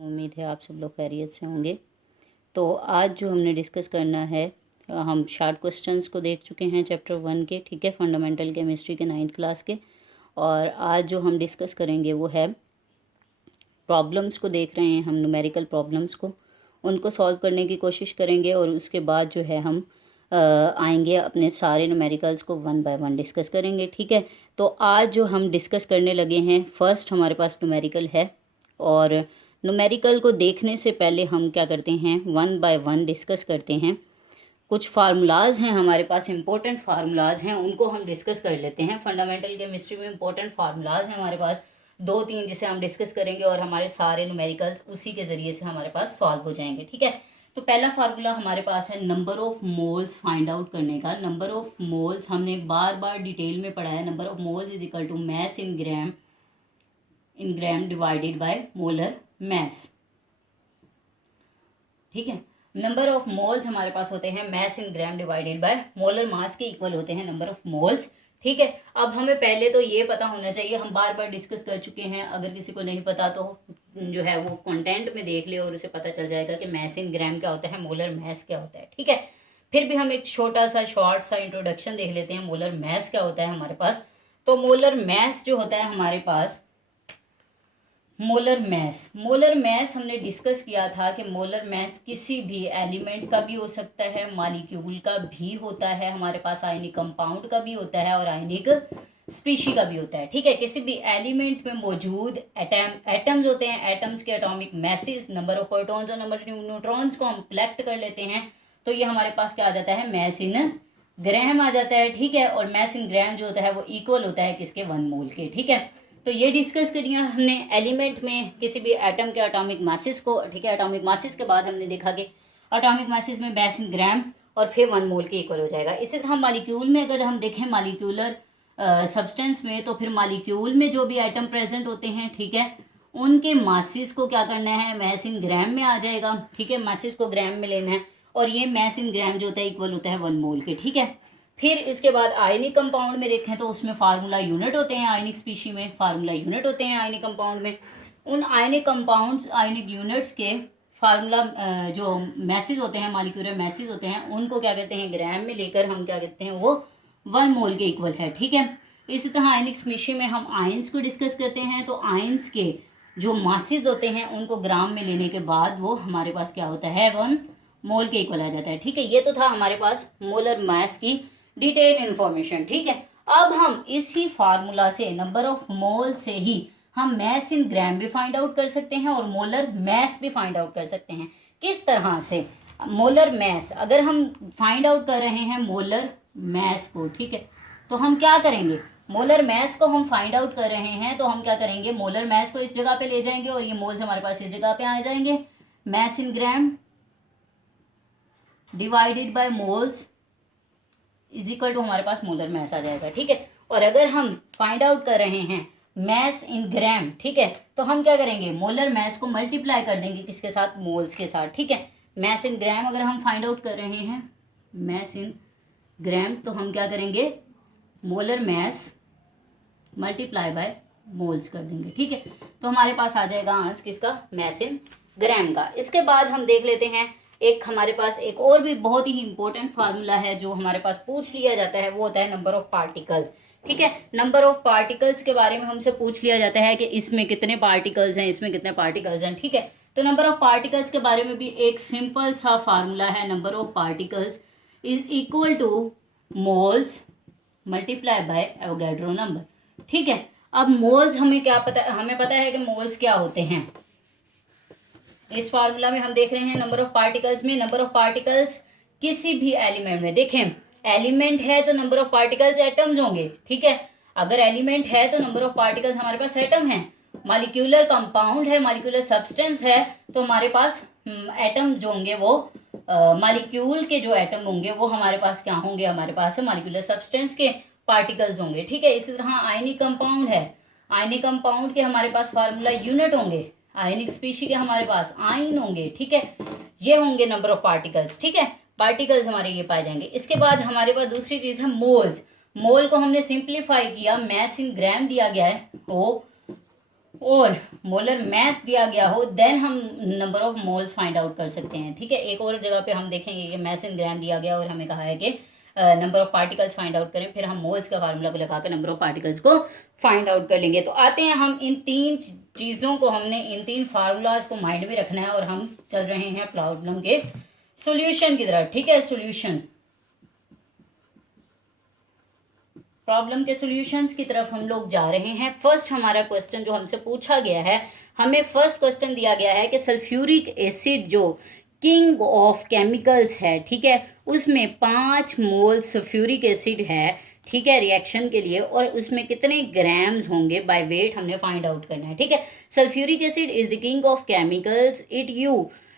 उम्मीद है आप सब लोग खैरियत से होंगे। तो आज जो हमने डिस्कस करना है, हम शार्ट क्वेश्चंस को देख चुके हैं चैप्टर 1 के, ठीक है, फंडामेंटल केमिस्ट्री के 9th क्लास के। और आज जो हम डिस्कस करेंगे वो है प्रॉब्लम्स को देख रहे हैं हम, न्यूमेरिकल प्रॉब्लम्स को, उनको सॉल्व करने की कोशिश करेंगे। और उसके बाद जो है हम आएंगे अपने सारे न्यूमेरिकल्स को 1 बाय 1 डिस्कस करेंगे, ठीक है। तो आज जो हम डिस्कस करने लगे हैं, फर्स्ट हमारे पास न्यूमेरिकल है। और न्यूमेरिकल को देखने से पहले हम क्या करते हैं, 1 बाय 1 डिस्कस करते हैं। कुछ फार्मूलाज हैं हमारे पास, इंपॉर्टेंट फार्मूलाज हैं, उनको हम डिस्कस कर लेते हैं। फंडामेंटल केमिस्ट्री में इंपॉर्टेंट फार्मूलाज हैं हमारे पास 2-3, जिसे हम डिस्कस करेंगे और हमारे सारे न्यूमेरिकल्स उसी के ज़रिए से हमारे पास सॉल्व हो जाएंगे, ठीक है। तो पहला फार्मूला हमारे पास है number of moles find out करने का। नंबर ऑफ मोल्स हमने बार बार डिटेल में पढ़ा है। Number of moles is equal to mass in gram divided by molar mass, ठीक है। नंबर ऑफ मोल्स हमारे पास होते हैं mass in gram divided by molar mass के इक्वल होते हैं नंबर ऑफ मोल्स, ठीक है। अब हमें पहले तो ये पता होना चाहिए, हम बार बार डिस्कस कर चुके हैं, अगर किसी को नहीं पता तो जो है वो कंटेंट में देख ले और उसे पता चल जाएगा कि मैस इन ग्राम क्या होता है, मोलर मैस क्या होता है, ठीक है। फिर भी हम एक छोटा सा शॉर्ट सा इंट्रोडक्शन देख लेते हैं, मोलर मैस क्या होता है हमारे पास। तो मोलर मैस जो होता है हमारे पास, मोलर मैस हमने डिस्कस किया था कि मोलर मैस किसी भी एलिमेंट का भी हो सकता है, मॉलिक्यूल का भी होता है, हमारे पास आयनिक कंपाउंड का भी होता है और आयनिक स्पीशी का भी होता है, ठीक है। किसी भी एलिमेंट में मौजूद एटम्स होते हैं, एटम्स के atomic message, number of protons और नंबर ऑफ न्यूट्रॉन्स को हम कलेक्ट कर लेते हैं, तो ये हमारे पास क्या आ जाता है, मैस इन ग्राम आ जाता है, ठीक है। और मैस इन ग्राम जो होता है वो इक्वल होता है किसके, 1 मोल के, ठीक है। तो ये डिस्कस करिए हमने एलिमेंट में किसी भी एटम के एटॉमिक मासेस को, ठीक है। एटॉमिक मासेस के बाद हमने देखा कि एटॉमिक मासेस में मैस इन ग्राम और फिर 1 मोल के इक्वल हो जाएगा। इसी तरह मॉलिक्यूल में अगर हम देखें, मॉलिक्यूलर सब्सटेंस में, तो फिर मॉलिक्यूल में जो भी एटम प्रेजेंट होते हैं, ठीक है, उनके मासेस को क्या करना है, मैस इन ग्राम में आ जाएगा, ठीक है। मासेस को ग्राम में लेना है और ये मैस इन ग्राम जो होता है इक्वल होता है 1 मोल के, ठीक है। फिर इसके बाद आयनिक कंपाउंड में देखें तो उसमें फार्मूला यूनिट होते हैं, आयनिक स्पीशी में फार्मूला यूनिट होते हैं, आयनिक कंपाउंड में उन आयनिक कंपाउंड्स, आयनिक यूनिट्स के फार्मूला जो मैसेज होते हैं, मॉलिक्यूलर मैसेज होते हैं, उनको क्या कहते हैं, ग्राम में लेकर हम क्या कहते हैं, वो 1 मोल के इक्वल है, ठीक है। इसी तरह आयनिक स्पीशी में हम आयंस को डिस्कस करते हैं, तो आयंस के जो मासेज होते हैं उनको ग्राम में लेने के बाद वो हमारे पास क्या होता है, 1 मोल के इक्वल आ जाता है, ठीक है। ये तो था हमारे पास मोलर मास की डिटेल इंफॉर्मेशन, ठीक है। अब हम इसी फार्मूला से, नंबर ऑफ मोल से ही हम मैस इन ग्राम भी फाइंड आउट कर सकते हैं और मोलर मैस भी फाइंड आउट कर सकते हैं। किस तरह से, मोलर मैस अगर हम फाइंड आउट कर रहे हैं मोलर मैस को, ठीक है, तो हम क्या करेंगे, मोलर मैस को हम फाइंड आउट कर रहे हैं तो हम क्या करेंगे, मोलर मैस को इस जगह पे ले जाएंगे और ये मोल्स हमारे पास इस जगह पे आ जाएंगे, mass in gram divided by moles is equal to हमारे पास मोलर मैस आ जाएगा, ठीक है। और अगर हम फाइंड आउट कर रहे हैं मैस इन ग्राम, ठीक है, तो हम क्या करेंगे, मोलर मैस को मल्टीप्लाई कर देंगे किसके साथ, मोल्स के साथ, ठीक है। मैस इन ग्राम अगर हम फाइंड आउट कर रहे हैं मैस इन ग्राम, तो हम क्या करेंगे, molar mass multiply by moles कर देंगे, ठीक है। तो हमारे पास आ जाएगा आंसर किसका, मैस इन ग्राम का। इसके बाद हम देख लेते हैं एक हमारे पास एक और भी बहुत ही इंपॉर्टेंट फार्मूला है जो हमारे पास पूछ लिया जाता है, वो होता है नंबर ऑफ पार्टिकल्स, ठीक है। नंबर ऑफ पार्टिकल्स के बारे में हमसे पूछ लिया जाता है कि इसमें कितने पार्टिकल्स हैं, इसमें कितने पार्टिकल्स हैं, ठीक है। तो नंबर ऑफ पार्टिकल्स के बारे में भी एक सिंपल सा फार्मूला है, number of particles is equal two moles multiply by Avogadro number, ठीक है। अब मोल्स हमें क्या पता, हमें पता है कि मोल्स क्या होते हैं। इस फार्मूला में हम देख रहे हैं नंबर ऑफ पार्टिकल्स में, नंबर ऑफ पार्टिकल्स किसी भी एलिमेंट में, देखें एलिमेंट है तो नंबर ऑफ पार्टिकल्स एटम्स होंगे, ठीक है। अगर एलिमेंट है तो नंबर ऑफ पार्टिकल्स हमारे पास एटम है, मॉलिक्यूलर कंपाउंड है, मॉलिक्यूलर सब्सटेंस है, तो हमारे पास एटम्स जो होंगे वो मॉलिक्यूल के जो एटम होंगे वो हमारे पास क्या होंगे, हमारे पास मॉलिक्यूलर सब्सटेंस के पार्टिकल्स होंगे, ठीक है। इसी तरह आयनिक कंपाउंड है, आयनिक कंपाउंड के हमारे पास फार्मूला यूनिट होंगे, आयनिक स्पीशी के हमारे पास आयन होंगे, ठीक है। ये होंगे नंबर ऑफ पार्टिकल्स, ठीक है, पार्टिकल्स हमारे ये पाए जाएंगे। इसके बाद हमारे पास दूसरी चीज है मोल्स। मोल को हमने सिंप्लीफाई किया, मैस इन ग्राम दिया गया है, वो और मोलर मैस दिया गया हो, देन हम number of moles find out कर सकते हैं। ठीक है, एक और जगह पे हम देखेंगे कि मैस इन ग्राम दिया गया और हमें कहा है कि number of particles find out करें, फिर हम मोल्स का फार्मूला को लगा कर नंबर ऑफ पार्टिकल्स को फाइंड आउट कर लेंगे। तो आते हैं हम इन तीन चीज़ों को, हमने इन तीन फार्मूलाज को माइंड में रखना है और हम चल रहे हैं प्रॉब्लम के सोल्यूशन की तरफ। ठीक है, सोल्यूशन, प्रॉब्लम के सॉल्यूशंस की तरफ हम लोग जा रहे हैं। फर्स्ट हमारा क्वेश्चन जो हमसे पूछा गया है, हमें फर्स्ट क्वेश्चन दिया गया है कि सल्फ्यूरिक एसिड जो किंग ऑफ केमिकल्स है, ठीक है, उसमें 5 मोल सल्फ्यूरिक एसिड है, ठीक है, रिएक्शन के लिए, और उसमें कितने ग्राम्स होंगे बाय वेट हमने फाइंड आउट करना है। ठीक है, sulphuric acid is the king of chemicals,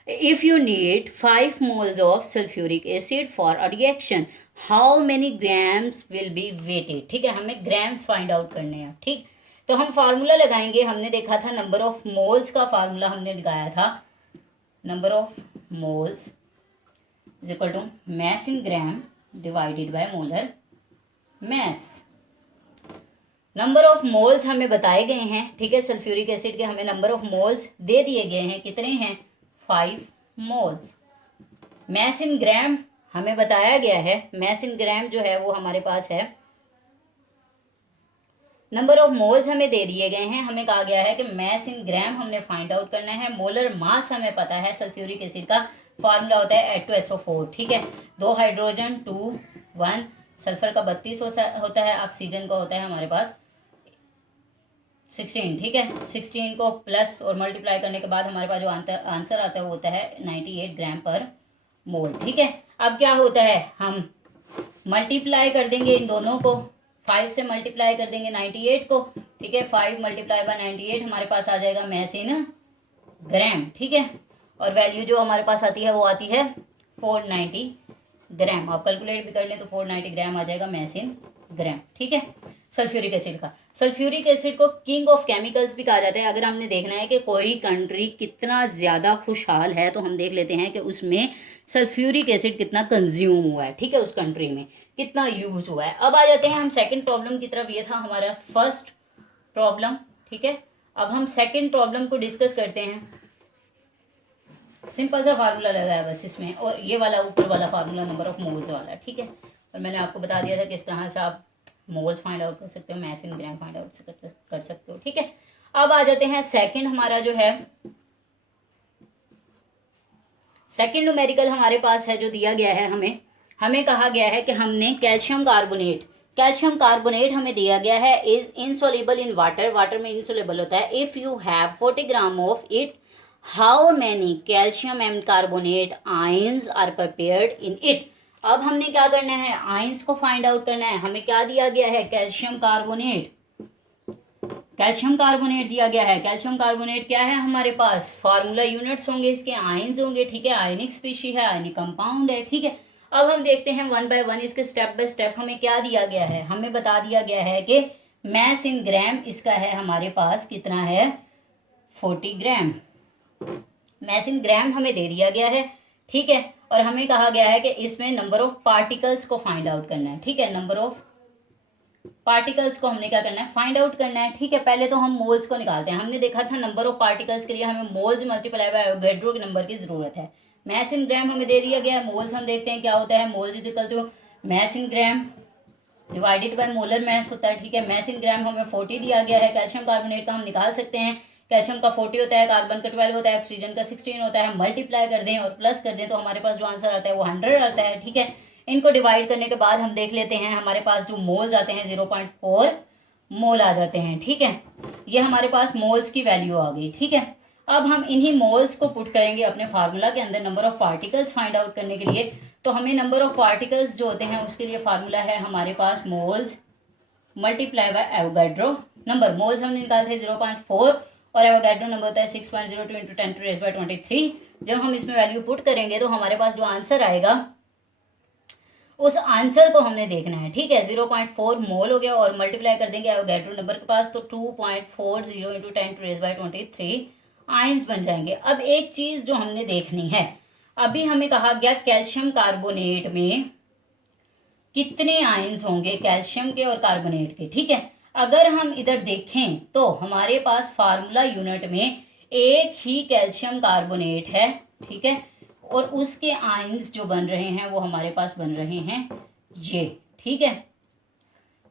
if you need 5 moles of sulfuric acid for a reaction, how many grams will be weighted। ठीक है, हमें ग्राम्स फाइंड आउट करने हैं। ठीक, तो हम फार्मूला लगाएंगे। हमने देखा था नंबर ऑफ मोल्स का फार्मूला हमने लगाया था, number of moles is equal to mass in gram divided by molar mass. Number of moles हमें बताए गए हैं, ठीक है, सल्फ्यूरिक एसिड के हमें नंबर ऑफ मोल्स दे दिए गए हैं, कितने हैं, 5 मोल्स। मैस इन ग्राम हमें बताया गया है, मैस इन ग्राम जो है वो हमारे पास है। नंबर ऑफ मोल्स हमें दे दिए गए हैं, हमें कहा गया है कि मैस इन ग्राम हमने फाइंड आउट करना है। मोलर मास हमें पता है, सल्फ्यूरिक एसिड का फार्मूला होता है H2SO4। ठीक है, 2 हाइड्रोजन 2 1, सल्फर का 32 होता है, ऑक्सीजन का होता है हमारे पास 16। ठीक है, 16 को प्लस और मल्टीप्लाई करने के बाद हमारे पास जो आंसर आता है वो होता है 98 ग्राम पर मोल। ठीक है, अब क्या होता है, हम मल्टीप्लाई कर देंगे इन दोनों को, 5 से मल्टीप्लाई कर देंगे 98 को। ठीक है, 5 मल्टीप्लाई बाय 98 हमारे पास आ जाएगा मैस इन ग्राम। ठीक है, और वैल्यू जो हमारे पास आती है वो आती है 490 ग्राम। आप कैलकुलेट भी कर लें तो 490 ग्राम आ जाएगा मैस इन ग्राम। ठीक है, सल्फ्यूरिक एसिड का, सल्फ्यूरिक एसिड को किंग ऑफ केमिकल्स भी कहा जाता है। अगर हमने देखना है कि कोई कंट्री कितना ज़्यादा खुशहाल है तो हम देख लेते हैं कि उसमें सल्फ्यूरिक एसिड कितना कंज्यूम हुआ है। ठीक है, उस कंट्री में कितना यूज हुआ है। अब आ जाते हैं हम सेकंड प्रॉब्लम की तरफ। ये था हमारा फर्स्ट प्रॉब्लम। ठीक है, अब हम सेकंड प्रॉब्लम को डिस्कस करते हैं। सिंपल सा फार्मूला लगाया बस इसमें, और ये वाला ऊपर वाला फार्मूला नंबर ऑफ मोल्स वाला। ठीक है, और मैंने आपको बता दिया था किस तरह से आप मोल्स फाइंड आउट कर सकते हो, mess in gram find out कर सकते हो। ठीक है, अब आ जाते हैं सेकंड हमारा जो है, सेकंड न्यूमेरिकल हमारे पास है जो दिया गया है। हमें कहा गया है कि हमने कैल्शियम कार्बोनेट हमें दिया गया है is insoluble in water, water में इनसोल्युबल होता है। If you have 40 gram of it, how many calcium and carbonate ions are prepared in it. अब हमने क्या करना है, आयंस को फाइंड आउट करना है। हमें क्या दिया गया है, कैल्शियम कार्बोनेट दिया गया है। कैल्शियम कार्बोनेट क्या है हमारे पास, फार्मूला यूनिट्स होंगे इसके, आयंस होंगे। ठीक है, आयनिक स्पीशी है, आयनिक कंपाउंड है। ठीक है, अब हम देखते हैं 1 बाय 1 इसके स्टेप बाय स्टेप। हमें क्या दिया गया है, हमें बता दिया गया है कि मैस इन ग्राम इसका है हमारे पास कितना है, 40 ग्राम। मैस इन ग्राम हमें दे दिया गया है। ठीक है, और हमें कहा गया है कि इसमें नंबर ऑफ पार्टिकल्स को फाइंड आउट करना है। ठीक है, नंबर ऑफ पार्टिकल्स को हमने क्या करना है, फाइंड आउट करना है। ठीक है, पहले तो हम मोल्स को निकालते हैं। हमने देखा था नंबर ऑफ पार्टिकल्स के लिए हमें मोल्स मल्टीप्लाई बाय एवोगैड्रो के नंबर की जरूरत है। मैस इन ग्राम हमें दे दिया गया है, मोल्स हम देखते हैं क्या होता है, moles is equal to mass in gram divided by molar mass होता है। ठीक है, मैस इन ग्राम हमें 40 दिया गया है। कैल्शियम कार्बोनेट का हम निकाल सकते हैं, कैल्शियम का 40 होता है, कार्बन का 12 होता है, ऑक्सीजन का 16 होता है। मल्टीप्लाई कर दें और प्लस कर दें तो हमारे पास जो आंसर आता है वो 100 आता है। ठीक है, इनको डिवाइड करने के बाद हम देख लेते हैं, हमारे पास जो मोल्स आते हैं 0.4 मोल आ जाते हैं। ठीक है, ये हमारे पास मोल्स की वैल्यू आ गई। ठीक है, अब हम इन्हीं मोल्स को पुट करेंगे अपने फार्मूला के अंदर number of particles find out करने के लिए। तो हमें नंबर ऑफ पार्टिकल्स जो होते हैं उसके लिए फार्मूला है हमारे पास moles multiply by Avogadro number. Moles हमने निकाले थे 0.4 और एवोगैड्रो नंबर होता है 6.02 इंटू 10⁻23। जब हम इसमें वैल्यू पुट करेंगे तो हमारे पास जो आंसर आएगा उस आंसर को हमने देखना है। ठीक है, 0.4 मोल हो गया और मल्टीप्लाई कर देंगे एवोगैड्रो नंबर के पास तो 2.40 इंटू 10⁻23 आयंस बन जाएंगे। अब एक चीज जो हमने देखनी है, अभी हमें कहा गया कैल्शियम कार्बोनेट में कितने आयंस होंगे, कैल्शियम के और कार्बोनेट के। ठीक है, अगर हम इधर देखें तो हमारे पास फार्मूला यूनिट में एक ही कैल्शियम कार्बोनेट है, ठीक है, और उसके आयंस जो बन रहे हैं वो हमारे पास बन रहे हैं ये, ठीक है।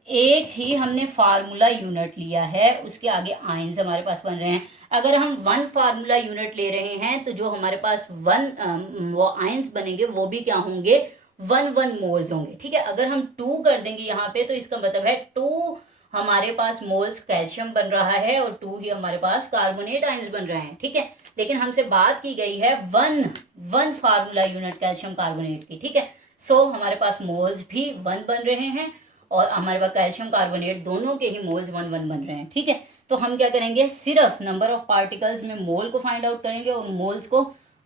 एक ही हमने फार्मूला यूनिट लिया है, उसके आगे आयंस हमारे पास बन रहे हैं। अगर हम वन फार्मूला यूनिट ले रहे हैं तो जो हमारे पास वो आयंस बनेंगे वो भी क्या होंगे, 1 मोल्स होंगे, ठीक है। अगर हम 2 कर देंगे यहाँ पे तो इसका मतलब है 2 हमारे पास मोल्स कैल्शियम बन रहा है और 2 ही हमारे पास कार्बोनेट आयंस बन रहे हैं, ठीक है। लेकिन हमसे बात की गई है one formula unit calcium carbonate की, ठीक है। सो हमारे पास मोल्स भी 1 बन रहे हैं और हमारे पास कैल्शियम कार्बोनेट दोनों के ही मोल्स 1 बन रहे हैं, ठीक है। तो हम क्या करेंगे, सिर्फ नंबर ऑफ पार्टिकल्स में मोल को फाइंड आउट करेंगे और मोल्स को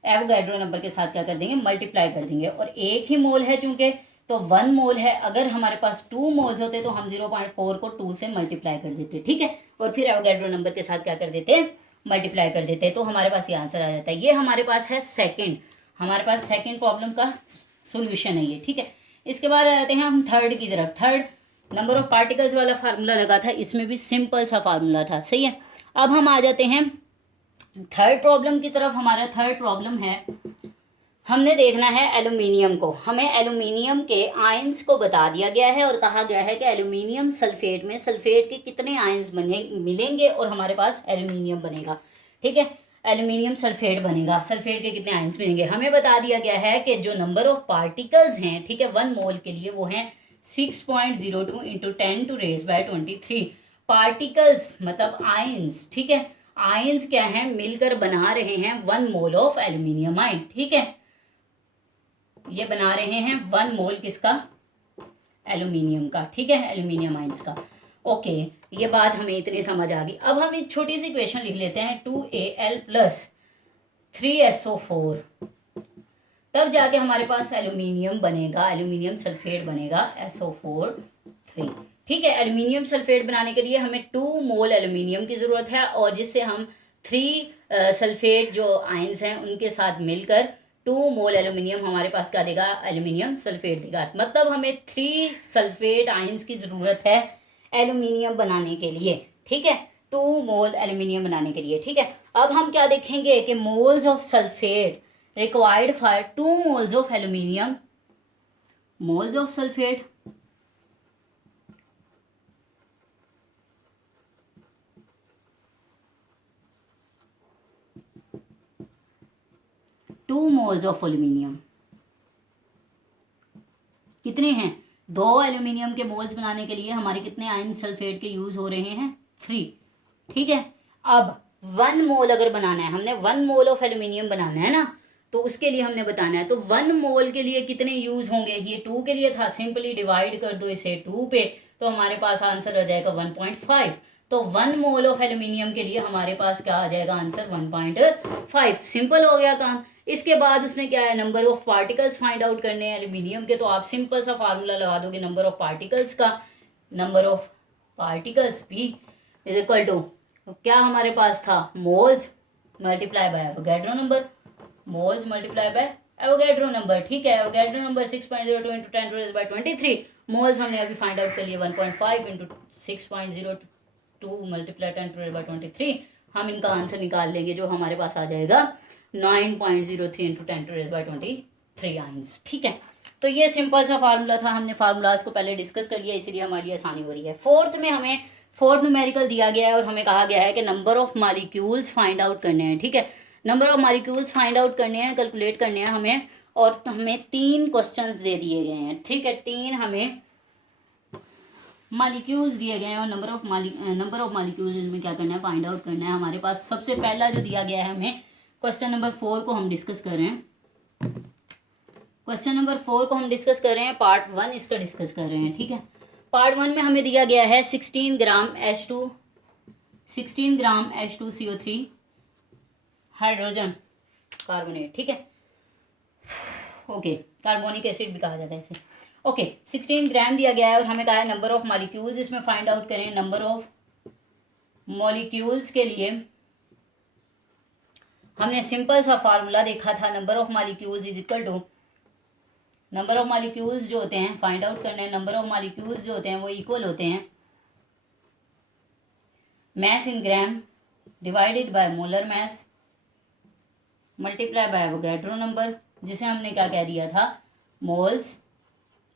एवोगैड्रो नंबर के साथ क्या कर देंगे, मल्टीप्लाई कर देंगे। और एक ही मोल है चूंकि, तो 1 मोल है। अगर हमारे पास 2 मोल्स होते तो हम 0.4 को 2 से मल्टीप्लाई कर देते, ठीक है, और फिर एवोगैड्रो नंबर के साथ क्या कर देते, मल्टीप्लाई कर देते, तो हमारे पास ये आंसर आ जाता है। ये हमारे पास है हमारे पास सेकेंड प्रॉब्लम का सोल्यूशन है ये, ठीक है। इसके बाद आ जाते हैं हम थर्ड की तरफ। थर्ड नंबर ऑफ पार्टिकल्स वाला फार्मूला लगा था, इसमें भी सिंपल सा फार्मूला था, सही है। अब हम आ जाते हैं थर्ड प्रॉब्लम की तरफ। हमारा थर्ड प्रॉब्लम है, हमने देखना है एल्यूमिनियम को। हमें एल्यूमिनियम के आयंस को बता दिया गया है और कहा गया है कि एल्यूमिनियम सल्फेट में सल्फेट के कितने आयंस मिलेंगे और हमारे पास एल्यूमिनियम बनेगा, ठीक है। एल्यूमिनियम सल्फेट बनेगा, सल्फेट के कितने आयंस मिलेंगे, हमें बता दिया गया है कि जो नंबर ऑफ पार्टिकल्स हैं, ठीक है, 1 मोल के लिए वो हैं 6.02 इंटू 10⁻23 पार्टिकल्स, मतलब आयंस, ठीक है। आयंस क्या है, मिलकर बना रहे हैं 1 मोल ऑफ एल्यूमिनियम आयन, ठीक है। ये बना रहे हैं 1 मोल किसका, एल्यूमिनियम का, ठीक है, एल्यूमिनियम आयंस का। ओके, ये बात हमें इतनी समझ आ गई। अब हम एक छोटी सी इक्वेशन लिख लेते हैं, 2Al प्लस 3SO4, तब जाके हमारे पास एल्यूमिनियम बनेगा, एल्यूमिनियम सल्फेट बनेगा SO4 3, ठीक है। एल्यूमिनियम सल्फेट बनाने के लिए हमें 2 मोल एल्यूमिनियम की जरूरत है और जिससे हम 3 सल्फेट जो आयंस हैं उनके साथ मिलकर 2 मोल एल्यूमिनियम हमारे पास क्या देगा, एल्यूमिनियम सल्फेट देगा। मतलब हमें 3 सल्फेट आयंस की जरूरत है एल्यूमिनियम बनाने के लिए, ठीक है, 2 मोल एल्यूमिनियम बनाने के लिए, ठीक है। अब हम क्या देखेंगे कि moles of sulphate required for 2 moles of aluminium, moles of sulfate, two moles of aluminium कितने हैं, 2 एल्यूमिनियम के मोल्स बनाने के लिए हमारे कितने आयन सल्फेट के यूज हो रहे हैं, 3, ठीक है। अब 1 मोल अगर बनाना है, हमने 1 मोल ऑफ एल्यूमिनियम बनाना है ना, तो उसके लिए हमने बताना है, तो 1 मोल के लिए कितने यूज होंगे, ये 2 के लिए था, सिंपली डिवाइड कर दो इसे 2 पे, तो हमारे पास आंसर आ जाएगा 1.5। तो 1 मोल ऑफ एल्यूमिनियम के लिए हमारे पास क्या आ जाएगा आंसर, 1.5। सिंपल हो गया काम। इसके बाद उसने क्या है, number of particles find out करने हैं एल्यूमिनियम के, तो आप सिंपल सा फार्मूला लगा दोगे नंबर ऑफ पार्टिकल्स का, नंबर ऑफ पार्टिकल्स भी इज इक्वल टू क्या हमारे पास था, moles multiply by Avogadro number, moles multiply by Avogadro number, ठीक है। एवोगैड्रो नंबर 6.02 इंटू 10⁻23, मोल्स हमने अभी फाइंड आउट कर लिए 1.5 इंटू 6.02 मल्टीप्लाई 10⁻23, हम इनका आंसर निकाल लेंगे जो हमारे पास आ जाएगा 9.03 इंटू 10⁻23 आयंस, ठीक है। तो ये सिंपल सा फार्मूला था, हमने फार्मूलाज को पहले डिस्कस कर लिया, इसीलिए हमारी आसानी हो रही है। फोर्थ में हमें फोर्थ न्यूमेरिकल दिया गया है और हमें कहा गया है कि number of molecules find out करने हैं, ठीक है। Number of molecules find out करने हैं, कैलकुलेट करने हैं हमें, और हमें 3 क्वेश्चंस दे दिए गए हैं, ठीक है। 3 हमें मॉलिक्यूल्स दिए गए हैं और नंबर ऑफ मॉलिक्यूल्स इसमें क्या करना है, फाइंड आउट करना है। हमारे पास सबसे पहला जो दिया गया है हमें, क्वेश्चन नंबर 4 को हम डिस्कस कर रहे हैं, क्वेश्चन नंबर 4 को हम डिस्कस कर रहे हैं, पार्ट 1 इसका डिस्कस कर रहे हैं, ठीक है। पार्ट 1 में हमें दिया गया है 16 ग्राम H2CO3 हाइड्रोजन कार्बोनेट, ठीक है। ओके, कार्बोनिक एसिड भी कहा जाता है इसे। ओके, 16 ग्राम दिया गया है और हमें कहा है नंबर ऑफ मॉलिक्यूल्स इसमें फाइंड आउट करें। नंबर ऑफ मॉलिक्यूल्स के लिए हमने सिंपल सा फार्मूला देखा था, number of molecules is equal to, number of molecules जो होते हैं फाइंड आउट करने, नंबर ऑफ मॉलिक्यूल्स जो होते हैं वो इक्वल होते हैं mass in gram divided by molar mass multiply by Avogadro number, जिसे हमने क्या कह दिया था, moles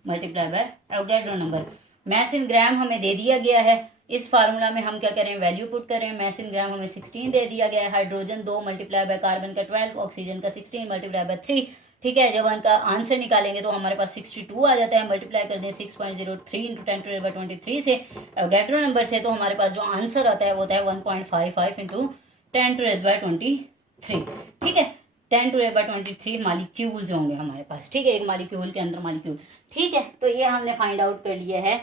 multiply by Avogadro number. Mass in gram हमें दे दिया गया है, इस फार्मूला में हम क्या करें, वैल्यू पुट करें। मैस इन ग्राम हमें 16 दे दिया गया है, हाइड्रोजन 2 मल्टीप्लाई बाय कार्बन का 12, ऑक्सीजन का 16 मल्टीप्लाई बाय 3। ठीक है, जब उनका आंसर निकालेंगे तो हमारे पास 62 आ जाता है। मल्टीप्लाई कर दें 6.03 इंटू 10⁻23 से एवोगैड्रो नंबर से, तो हमारे पास जो आंसर आता है वो होता है 1.55 इंटू 10⁻23। ठीक है, 10⁻23 मालिक्यूल्स होंगे हमारे पास। ठीक है, एक मालिक्यूल के अंदर मालिक्यूल। ठीक है, तो ये हमने फाइंड आउट कर लिया है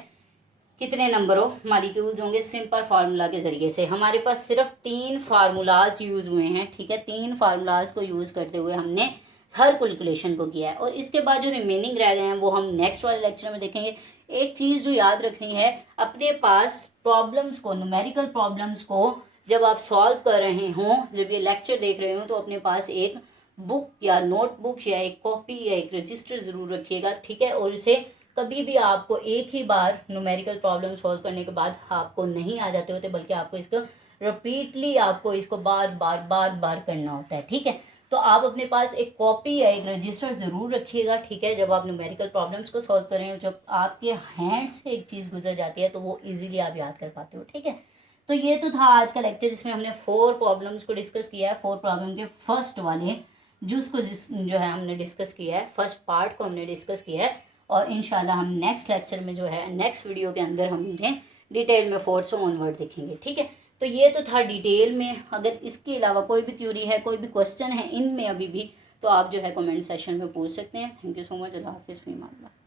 कितने नंबर ऑफ मालिक्यूल्स होंगे सिंपल फार्मूला के जरिए से। हमारे पास सिर्फ 3 फार्मूलाज यूज हुए हैं। ठीक है, 3 फार्मूलाज को यूज करते हुए हमने हर कैलकुलेशन को किया है, और इसके बाद जो रिमेनिंग रह गए हैं वो हम नेक्स्ट वाले लेक्चर में देखेंगे। एक चीज़ जो याद रखनी है, अपने पास प्रॉब्लम्स को, न्यूमेरिकल प्रॉब्लम्स को जब आप सॉल्व कर रहे हों, जब ये लेक्चर देख रहे हो, तो अपने पास एक बुक या नोटबुक या एक कॉपी या एक रजिस्टर ज़रूर रखिएगा। ठीक है, और इसे कभी भी आपको एक ही बार न्यूमेरिकल प्रॉब्लम सॉल्व करने के बाद आपको नहीं आ जाते होते, बल्कि आपको इसको रिपीटली आपको इसको बार बार करना होता है। ठीक है, तो आप अपने पास एक कॉपी या एक रजिस्टर ज़रूर रखिएगा। ठीक है, जब आप न्यूमेरिकल प्रॉब्लम्स को सॉल्व करें, जब आपके हैंड से एक चीज़ गुजर जाती है तो वो ईजिली आप याद कर पाते हो। ठीक है, तो ये तो था आज का लेक्चर, जिसमें हमने 4 प्रॉब्लम्स को डिस्कस किया है। 4 प्रॉब्लम के फर्स्ट वाले जो है हमने डिस्कस किया है, फर्स्ट पार्ट को हमने डिस्कस किया है, और इंशाल्लाह हम नेक्स्ट लेक्चर में जो है, नेक्स्ट वीडियो के अंदर हम इन्हें डिटेल में 4 से ऑनवर्ड देखेंगे। ठीक है, तो ये तो था डिटेल में। अगर इसके अलावा कोई भी क्यूरी है, कोई भी क्वेश्चन है इनमें अभी भी, तो आप जो है कमेंट सेक्शन में पूछ सकते हैं। Thank you so much. अल्लाह हाफिज़।